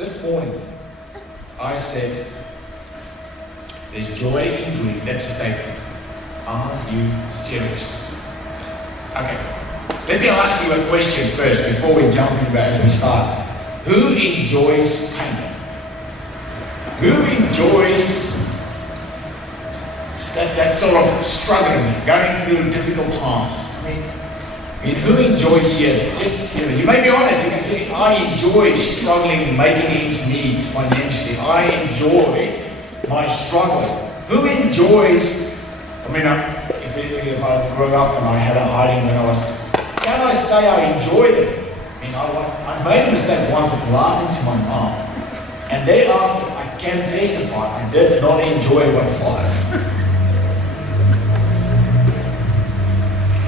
This morning, I said, there's joy in grief. That's a statement. Are you serious? Okay. Let me ask you a question first before we jump in as we start. Who enjoys pain? Who enjoys that sort of struggling, going through difficult times? I mean, who enjoys here? Just, you may be honest, you can say, I enjoy struggling, making ends meet financially. I enjoy my struggle. Who enjoys, if I grew up and I had a hiding when I was, can I say I enjoyed it? I made a mistake once of laughing to my mom, and thereafter I can testify I did not enjoy what followed.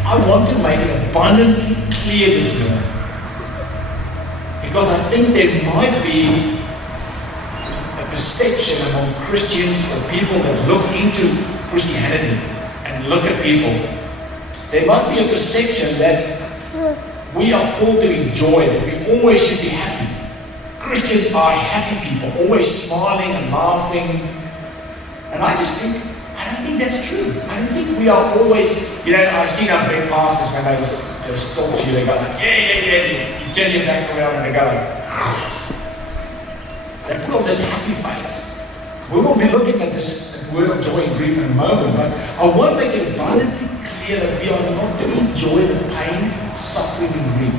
I want to make it abundantly clear this morning, because I think there might be a perception among Christians or people that look into Christianity and look at people. There might be a perception that we are called to enjoy, that we always should be happy. Christians are happy people, always smiling and laughing. And I don't think that's true. I don't think we are always, I've seen our big pastors when they talk to you, they go like, yeah. You turn your back around and they go like, they put on this happy face. We will be looking at this word of joy and grief in a moment, but I want to make it abundantly clear that we are not to enjoy the pain, suffering, and grief.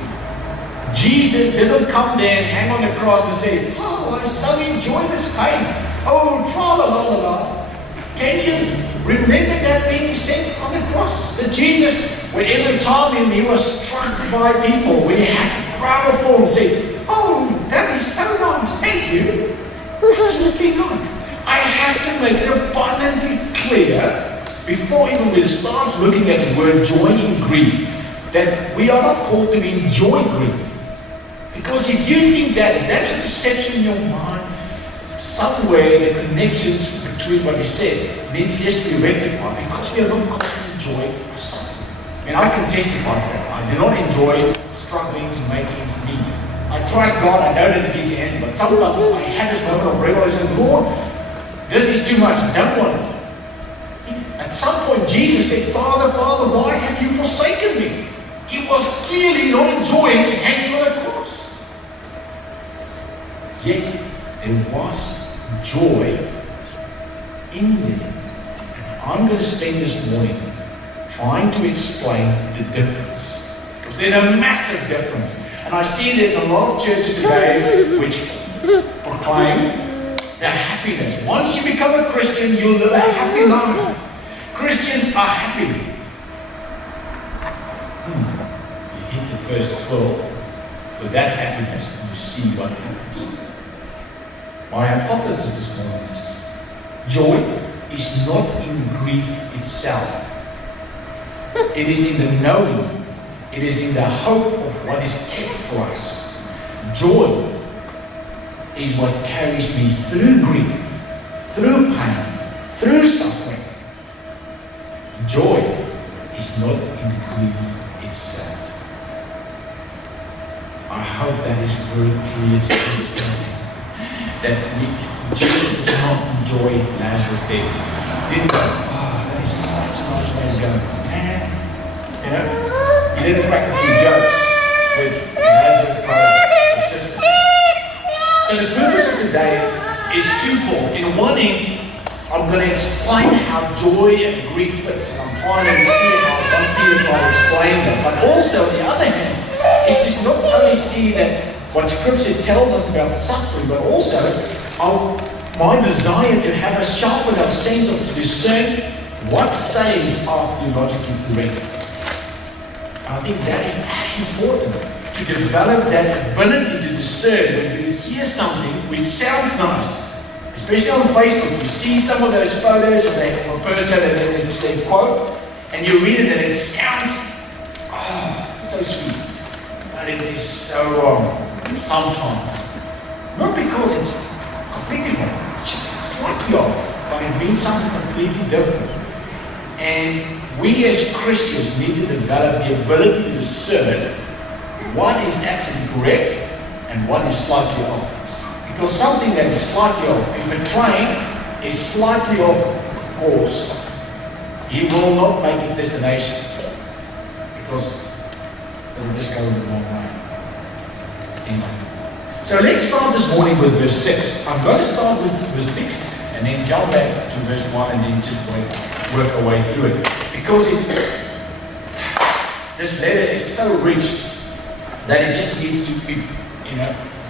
Jesus didn't come there and hang on the cross and say, oh, I so enjoy this pain. Oh, tra-la-la-la-la. Can you remember that being said on the cross? That Jesus, when every time he was struck by people, when he had the crowd of thorns, said, oh, that is so nice, thank you. Absolutely not. I have to make it abundantly clear before even we start looking at the word joy in grief, that we are not called to enjoy grief. Because if you think that, that's a perception in your mind, somewhere the connections between what he said needs just to be rectified, because we are not called to enjoy suffering. I can testify that. I do not enjoy struggling to make ends meet. I trust God, I know that it is the answer, but sometimes I have this moment of revelation, Lord, this is too much, I don't want it. At some point Jesus said, Father, why have you forsaken me? He was clearly not enjoying hanging on the cross. Yet there was joy in there. And I'm going to spend this morning trying to explain the difference. Because there's a massive difference. And I see there's a lot of churches today which proclaim the happiness. Once you become a Christian, you'll live a happy life. Christians are happy. You hit the first 12 with that happiness and you see what happens. My hypothesis this morning is joy is not in grief itself. It is in the knowing. It is in the hope of what is kept for us. Joy is what carries me through grief, through pain, through suffering. Joy is not in the grief itself. I hope that is very clear to you. That Jesus did not enjoy Lazarus' death. He didn't go, that is such a nice way to go. Man, he didn't crack a few jokes with Lazarus' brother or sister. So the purpose of today is twofold. In one end, I'm going to explain how joy and grief fits, and I'm trying to see how one Peter try to explain that. But also, on the other hand, is just not only see that what Scripture tells us about suffering, but also my desire to have a sharp enough sense of to discern what sayings are theologically correct. I think that is actually important, to develop that ability to discern when you hear something which sounds nice. Especially on Facebook, you see some of those photos of a person and they quote, and you read it and it sounds, so sweet. But it is so wrong sometimes. Not because it's completely wrong, it's just slightly off, but it means something completely different. And we as Christians need to develop the ability to discern what is actually correct and what is slightly off. Because something that is slightly off, if a train is slightly off course, he will not make its destination because it will just go in the wrong way. Anyway. So let's start this morning with verse 6. I'm going to start with verse 6 and then jump back to verse 1 and then just work our way through it. Because this letter is so rich that it just needs to be,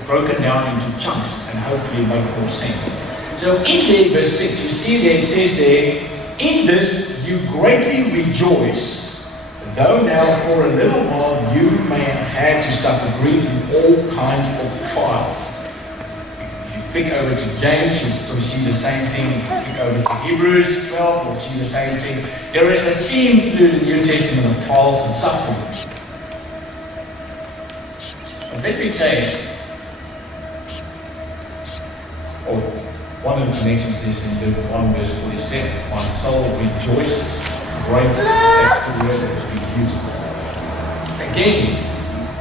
broken down into chunks and hopefully make more sense. So in there, verse 6, you see there, it says there, in this you greatly rejoice, though now for a little while you may have had to suffer grief in all kinds of trials. If you flick over to James, you'll still see the same thing. If you flick over to Hebrews 12, you'll see the same thing. There is a theme through the New Testament of trials and suffering. But let me say, one of the connections is in Luke 1 verse 47. My soul rejoices. Great. That's the word that has been used. Again,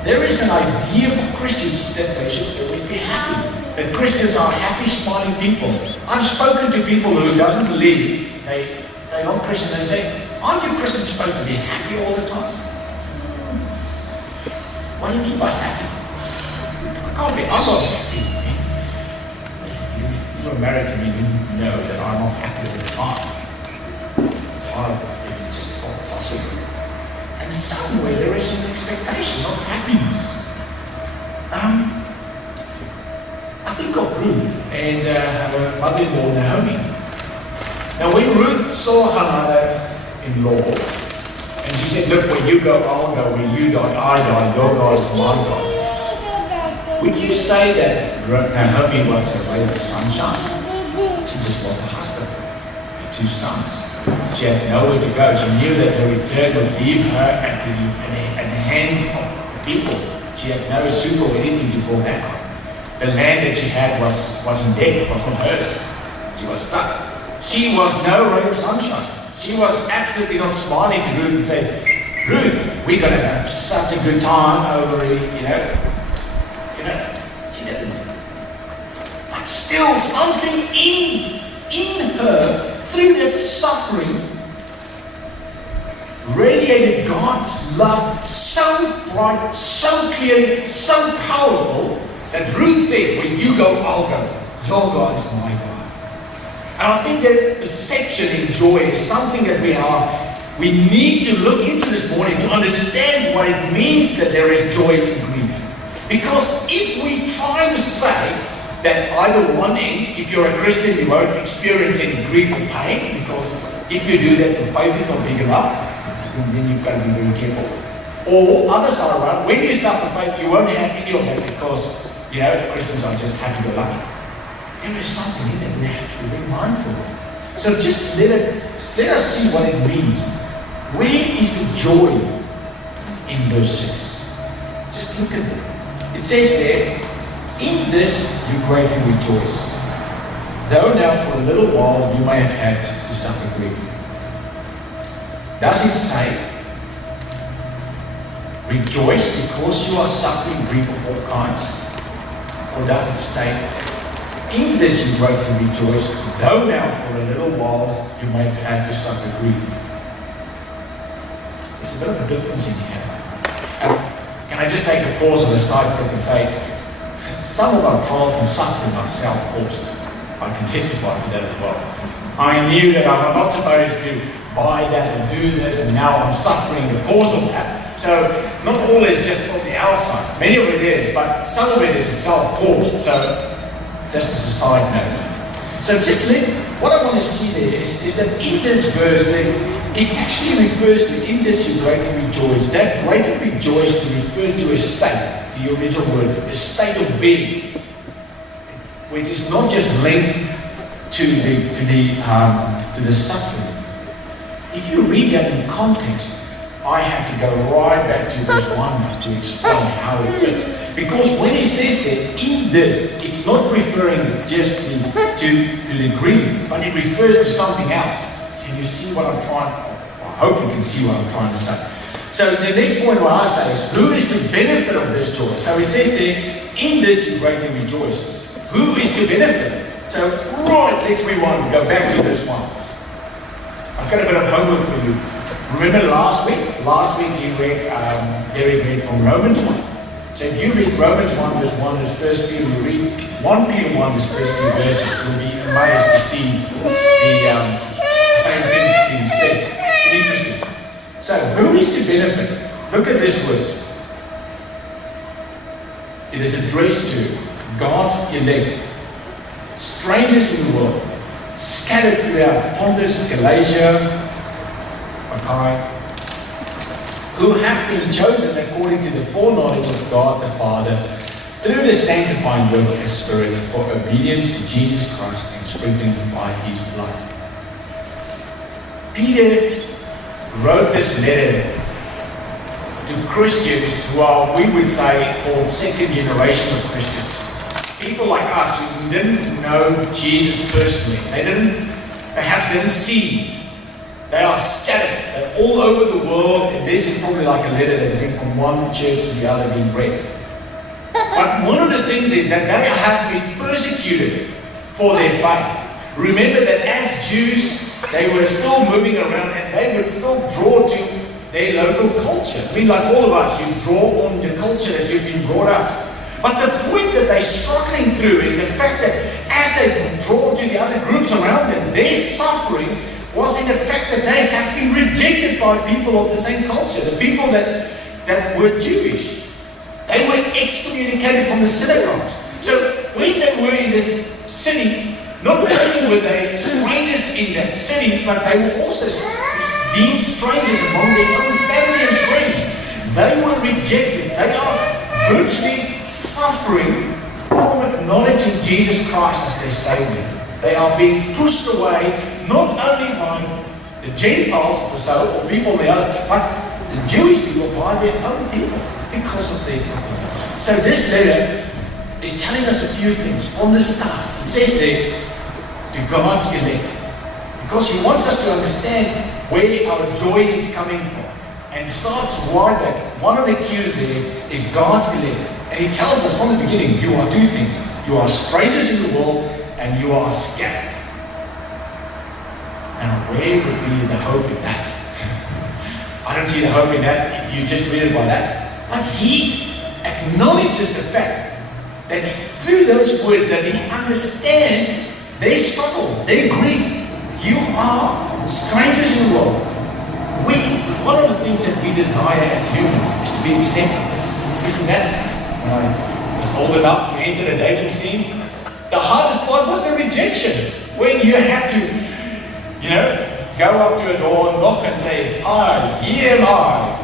there is an idea for Christians that they should always be happy. That Christians are happy, smiling people. I've spoken to people who doesn't believe, they're not Christian, they say, aren't you Christians supposed to be happy all the time? What do you mean by happy? I can't be, I'm not happy. You were married to me, you know that I'm not happy all the time. It's just not possible. And somewhere there is an expectation of happiness. I think of Ruth and her mother-in-law Naomi. Now when Ruth saw her mother-in-law, and she said, look, where you go, I'll go, where you die, I die, your God is my God. Would you say that Naomi was a ray of sunshine? She just lost a husband, her 2 sons. She had nowhere to go. She knew that her return would leave her at the hands of people. She had no soup or anything to fall back on. The land that she had wasn't dead, it was not hers. She was stuck. She was no ray of sunshine. She was absolutely not smiling to Ruth and saying, Ruth, we're going to have such a good time over here, she didn't. But still, something in her, through that suffering, radiated God's love so bright, so clearly, so powerful, that Ruth said, where you go, I'll go. Your God is my God. And I think that perception in joy is something that we need to look into this morning to understand what it means that there is joy in grief. Because if we try to say that either one end, if you're a Christian, you won't experience any grief or pain, because if you do that, your faith is not big enough, then you've got to be very careful. Or other side around, when you suffer faith, you won't have any of that because, Christians are just happy-go-lucky. There is something in that we have to be very mindful of. So just let us see what it means. Where is the joy in verse 6? Just look at it. It says there, in this you greatly rejoice, though now for a little while you may have had to suffer grief. Does it say, rejoice because you are suffering grief of all kinds? Or does it state, in this you greatly rejoice, though now for a little while you may have had to suffer grief? There's a bit of a difference in here. Can I just take a pause on the side step and say, some of our trials and suffering are self-caused. I can testify to that as well. I knew that I'm not supposed to buy that and do this, and now I'm suffering the cause of that. So not all is just from the outside. Many of it is, but some of it is self-caused. So just as a side note. So what I want to see there is that in this verse, it actually refers to, in this you greatly rejoice. That greatly rejoice to refer to a state, the original word, a state of being, which is not just linked to the suffering. If you read that in context, I have to go right back to verse 1 now to explain how it fits. Because when he says that in this, it's not referring just to the grief, but it refers to something else. Can you see what I'm trying? I hope you can see what I'm trying to say. So the next point what I say is, who is the benefit of this joy? So it says there, in this you greatly rejoice. Who is to benefit? So, right, let's rewind and go back to verse 1. I've got a bit of homework for you. Remember last week? Last week you read, Derek read from Romans 1. So if you read Romans 1 verse 1, this first few, you read 1 Peter 1, this first few verses, you'll be amazed to see the same things being said. Interesting. So who is to benefit? Look at this words. It is addressed to God's elect, strangers in the world, scattered throughout Pontus, Galatia, Achaia, who have been chosen according to the foreknowledge of God the Father, through the sanctifying work of the Spirit, for obedience to Jesus Christ and sprinkling by His blood. Peter wrote this letter to Christians who are, we would say, called second generation of Christians. People like us who didn't know Jesus personally. Perhaps didn't see. They are scattered. They're all over the world, and this is probably like a letter that went from one church to the other being read. But one of the things is that they have been persecuted for their faith. Remember that as Jews, they were still moving around and they would still draw to their local culture. I mean, like all of us, you draw on the culture that you've been brought up. But the point that they're struggling through is the fact that as they draw to the other groups around them, their suffering was in the fact that they have been rejected by people of the same culture, the people that were Jewish. They were excommunicated from the synagogues. So when they were in this city, not only were they strangers in that city, but they were also deemed strangers among their own family and friends. They were rejected. They are virtually suffering from acknowledging Jesus Christ as their Savior. They are being pushed away, not only by the Gentiles or people there, but the Jewish people by their own people because of their problem. So this letter is telling us a few things from the start. It says there, to God's elect, because He wants us to understand where our joy is coming from. And starts right back. One of the cues there is God's elect. And He tells us from the beginning, you are two things. You are strangers in the world and you are scattered. Now, where would be the hope in that? I don't see the hope in that if you just read it by that. But He acknowledges the fact that through those words that He understands their struggle, their grief. You are strangers in the world. One of the things that we desire as humans is to be accepted. Isn't that? When I was old enough to enter the dating scene, the hardest part was the rejection. When you had to, go up to a door, knock and say, "Hi, here am I.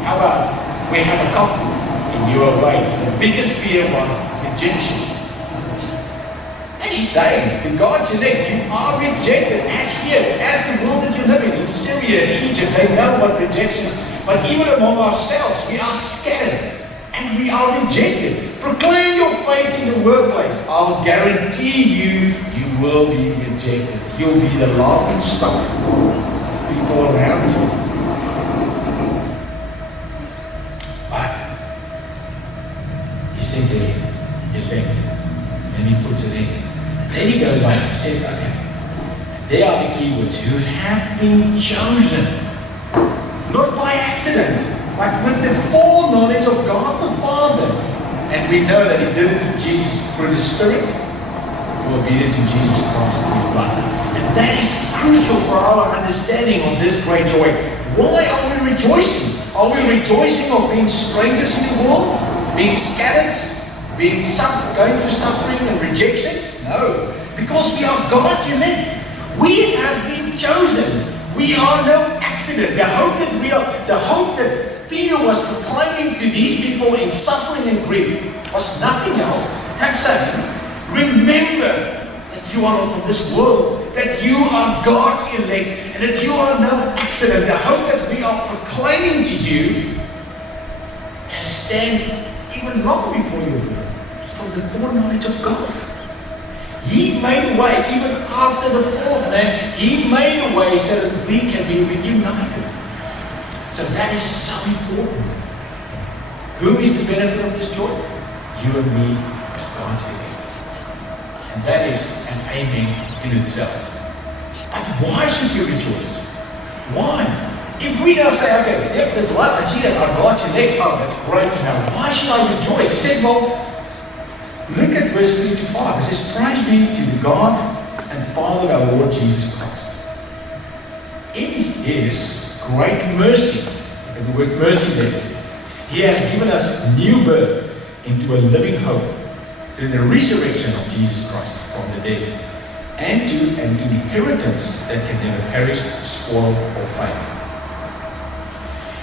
How about we have a coffee?" And you are away. The biggest fear was rejection. And He's saying, to God's elect, you are rejected as here, as the world that you live in Syria and Egypt. They know what rejection is. But even among ourselves, we are scattered and we are rejected. Proclaim your faith in the workplace. I'll guarantee you, you will be rejected. You'll be the laughing stock of people around you. But He said they elect, and He puts it in. Then He goes on and says, okay, there are the key words, who have been chosen, not by accident, but with the foreknowledge of God the Father. And we know that He did it through Jesus, through the Spirit, through obedience in Jesus Christ and His blood. And that is crucial for our understanding of this great joy. Why are we rejoicing? Are we rejoicing of being strangers in the world? Being scattered? Going through suffering and rejection? No, because we are God's elect. We have been chosen. We are no accident. The hope that Peter was proclaiming to these people in suffering and grief was nothing else than saying, remember that you are not from this world, that you are God's elect, and that you are no accident. The hope that we are proclaiming to you has stand even long before you. It's from the foreknowledge of God. He made a way, even after the fall of man, He made a way so that we can be reunited. So that is so important. Who is the benefit of this joy? You and me as God's elect. And that is an amen in itself. But why should you rejoice? Why? If we now say, okay, yep, that's right, I see that I've got your leg, oh, that's great to know. Why should I rejoice? He said, well, look at verse 3 to 5. It says, praise be to the God and Father of our Lord Jesus Christ. In His great mercy, and the word mercy there, He has given us new birth into a living hope through the resurrection of Jesus Christ from the dead, and to an inheritance that can never perish, spoil, or fade.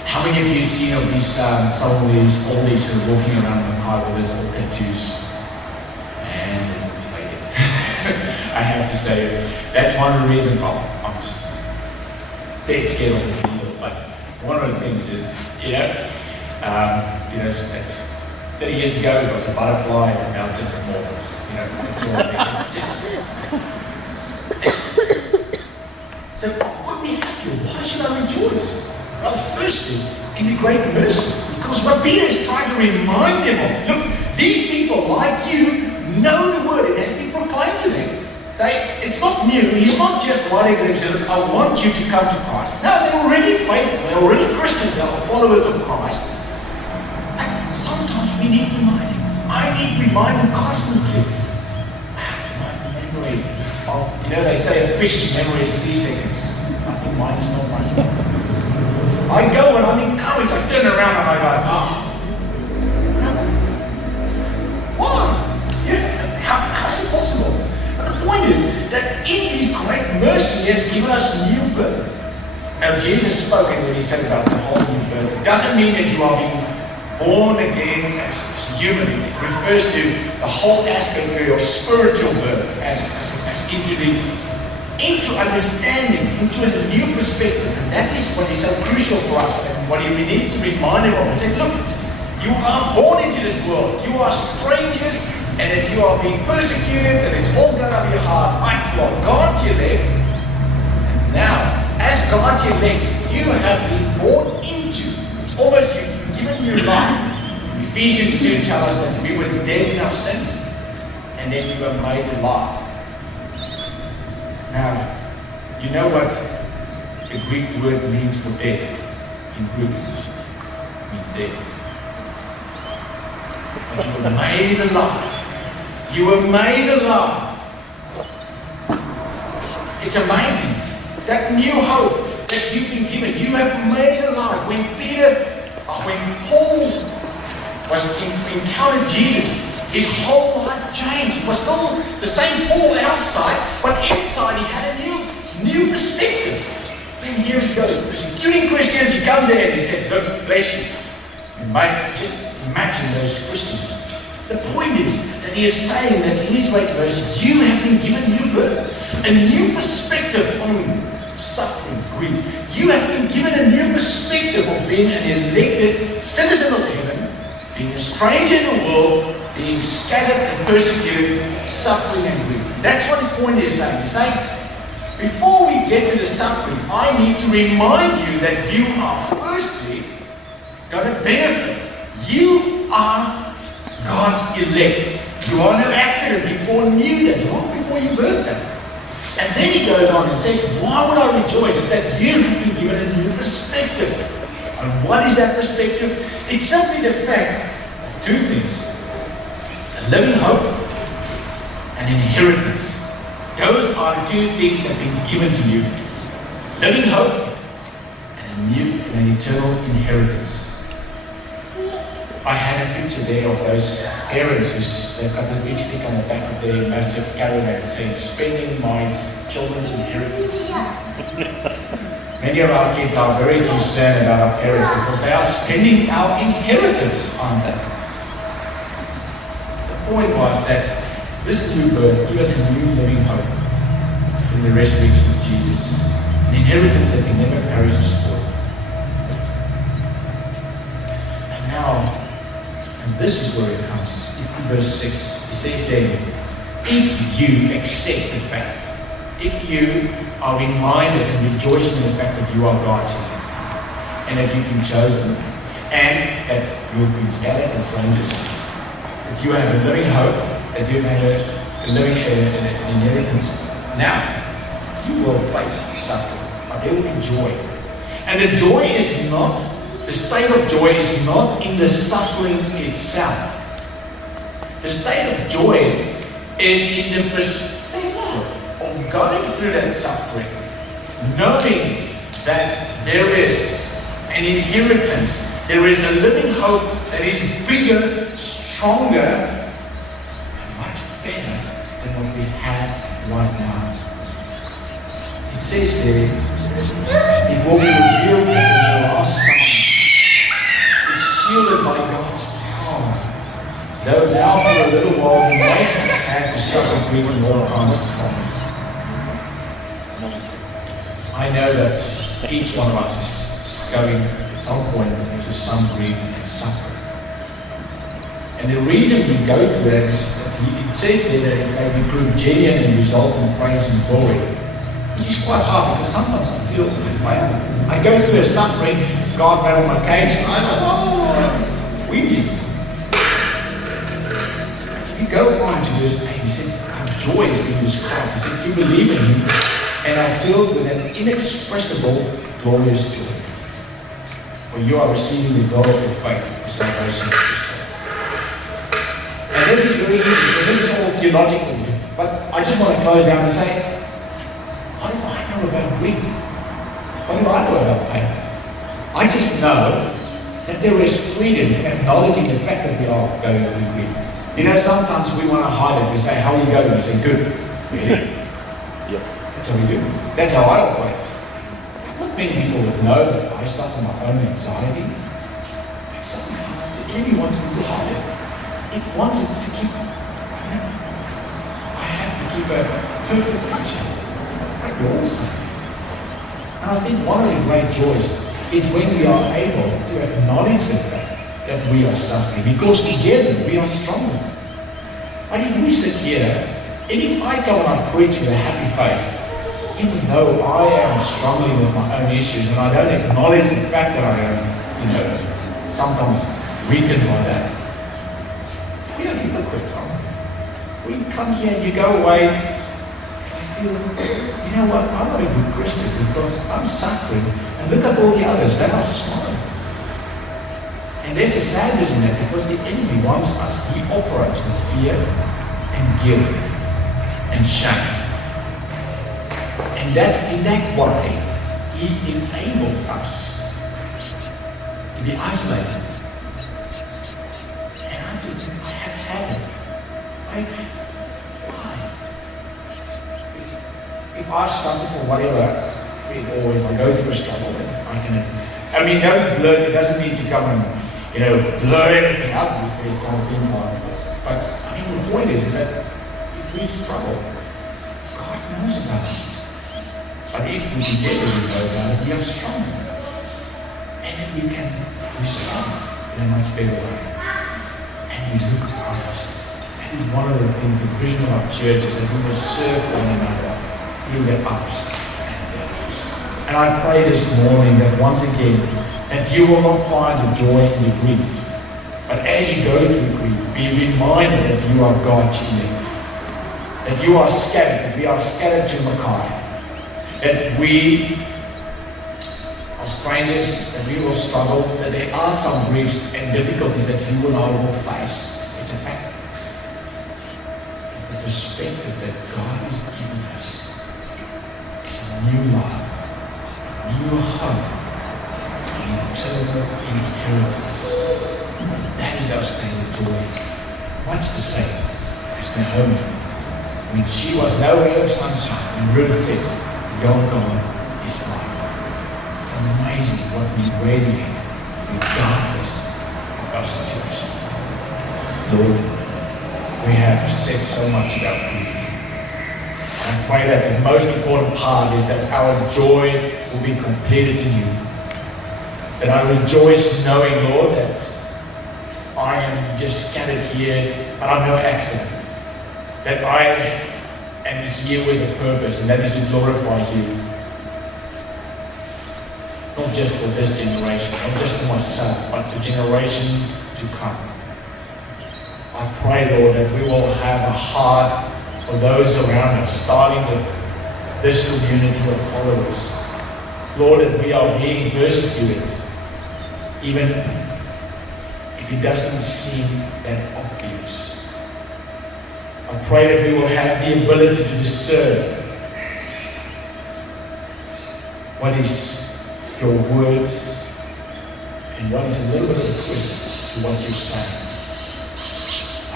How many of you have seen of these, some of these oldies who are walking around in the car with these old tattoos? And it will fade. I have to say, that's one of the reasons I'm dead scared of the needle. But one of the things is, so 30 years ago it was a butterfly, and now it's just a morpheus. It's all So what we have here, why should I rejoice? Well, firstly, in the great mercy, because what Peter is trying to remind them of, look, these people like you know the word, it has been proclaimed to them. It's not new. He's not just writing to them saying, I want you to come to Christ. No, they're already faithful, they're already Christians, they're followers of Christ. But sometimes we need reminding. I need reminding constantly. My memory. They say a fish's memory is 3 seconds. I think mine is not much. I go and I'm encouraged, I turn around and I go, why? How is it possible? But the point is that in His great mercy He has given us new birth. Now Jesus spoke when He said about the whole new birth. It doesn't mean that you are being born again as human. It refers to the whole aspect of your spiritual birth as into understanding, into a new perspective. And that is what is so crucial for us and what we need to remind them of. He said, look, you are born into this world. You are strangers and that you are being persecuted and it's all going to be hard. But you are God's elect. And now, as God's elect, you have been born into. It's almost you've given new life. Ephesians 2 tells us that we were dead in our sins and then we were made alive. Now, you know what the Greek word means for dead in Greek? It means dead. But you were made alive. You were made alive. It's amazing. That new hope that you've been given, you have made alive. When Paul encountered Jesus, his whole life changed. He was still the same Paul outside, but inside he had a new perspective. Then here he goes, persecuting Christians. He come there and he says, "Look, bless you." And mate, just imagine those Christians. The point is that he is saying that in His great mercy, you have been given new birth, a new perspective on suffering, grief. You have been given a new perspective of being an elected citizen of heaven, being a stranger in the world, being scattered and persecuted, suffering and grief. That's what the point is saying. He's saying, before we get to the suffering, I need to remind you that you are firstly going to benefit. You are God's elect. You are no accident. Before knew that, not before you birthed that. And then he goes on and says, why would I rejoice? It's that you have been given a new perspective. And what is that perspective? It's simply the fact of two things. A living hope and an inheritance. Those are the two things that have been given to you. Living hope and an eternal inheritance. I had a picture there of those parents they've got this big stick on the back of their massive caravan saying, spending my children's inheritance. Many of our kids are very concerned about our parents because they are spending our inheritance on them. The point was that this new birth gives us a new living hope in the resurrection of Jesus, an inheritance that can never perish or spoil. And now, and this is where it comes. In verse 6, it says then, if you accept the fact, if you are reminded and rejoicing in the fact that you are God's son, and that you've been chosen, and that you've been scattered and strangers, that you have a living hope, that you've had a living an inheritance. Now, you will face suffering, but there will be joy. And the joy is not, the state of joy is not in the suffering itself. The state of joy is in the perspective of going through that suffering, knowing that there is an inheritance, there is a living hope that is bigger, stronger, and much better than what we have right now. It says there, it will be revealed in the last time. It's shielded by God's power. Though now for a little while you may have had to suffer grief and all kinds of trouble. I know that each one of us is going at some point through some grief and suffering. And the reason we go through that is that it says there that it may be proved genuine and result in praise and glory. Which is quite hard because sometimes I feel I go through a suffering, God rattled my cage, and I'm like, oh, weeping. If you go on to this, he said, our joy is being described. He said, you believe in him and are filled with an inexpressible, glorious joy. For you are receiving the goal of faith, the salvation of your soul. And this is very easy because this is all theological. But I just want to close down and say, what do I know about grief? What do I know about pain? I just know that there is freedom in acknowledging the fact that we are going through grief. You know, sometimes we want to hide it. We say, how are you going? We say, good. Really? Yep. That's how we do. That's how I operate. Not many people would know that I suffer my own anxiety. But somehow the enemy wants me to hide it. It wants it to keep, I have to keep a perfect picture. Like we all say. And I think one of the great joys is when we are able to acknowledge the fact that we are suffering, because together we are stronger. But if we sit here, and if I go and I preach with a happy face, even though I am struggling with my own issues, and I don't acknowledge the fact that I am, sometimes weakened by that, we are hypocrites, aren't we? We come here and you go away, and you feel, you know what, I'm not a good Christian because I'm suffering, and look at all the others, they are smiling. And there's a sadness in that because the enemy wants us, he operates with fear and guilt and shame. And that in that way, he enables us to be isolated. And I just think I have had it. Why? If I suffer for whatever, or if I go through a struggle, don't blur, it doesn't mean to come and, blur everything up with some things like that. But, the point is that if we struggle, God knows about it. But if we together we know about it, we are stronger. And then we can respond in a much better way. And we look at others. That is one of the things, the vision of our church is that we must serve one another through the ups and downs. And I pray this morning that once again, that you will not find the joy in the grief. But as you go through grief, be reminded that you are God's elect. That you are scattered, that we are scattered to Mackay. That we are strangers, that we will struggle, that there are some griefs and difficulties that you and I will face. It's a fact. But the perspective that God has given us is a new life, a new hope, an eternal inheritance. That is our state of joy. Much the same as Naomi. When she was no ray of sunshine, and Ruth said, your God is mine. It's amazing what we radiate regardless of our situation. Lord, we have said so much about grief. I pray that the most important part is that our joy will be completed in you. That I rejoice knowing, Lord, that I am just scattered here, but I'm no accident. That I am here with a purpose, and that is to glorify you. Not just for this generation, not just for myself, but the generation to come. I pray, Lord, that we will have a heart for those around us, starting with this community of followers. Lord, that we are being persecuted, even if it doesn't seem that obvious. I pray that we will have the ability to discern what is your word and what is a little bit of a twist to what you're saying.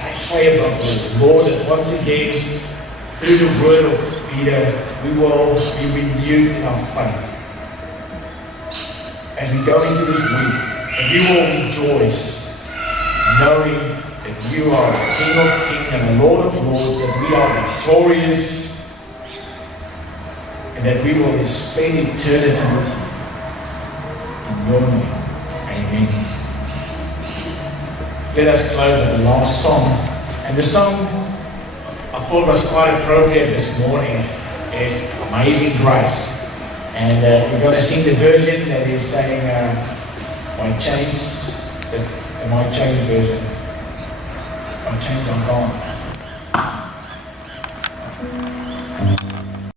I pray above all, Lord, that once again, through the word of Peter, we will be renewed in our faith. As we go into this week, and we will rejoice, knowing that you are the King of Kings and the Lord of Lords, that we are victorious, and that we will spend eternity with you. In your name, amen. Let us close with the last song. And the song I thought was quite appropriate this morning is Amazing Grace. And we're going to sing the version that is saying, my chains version. My chains are gone.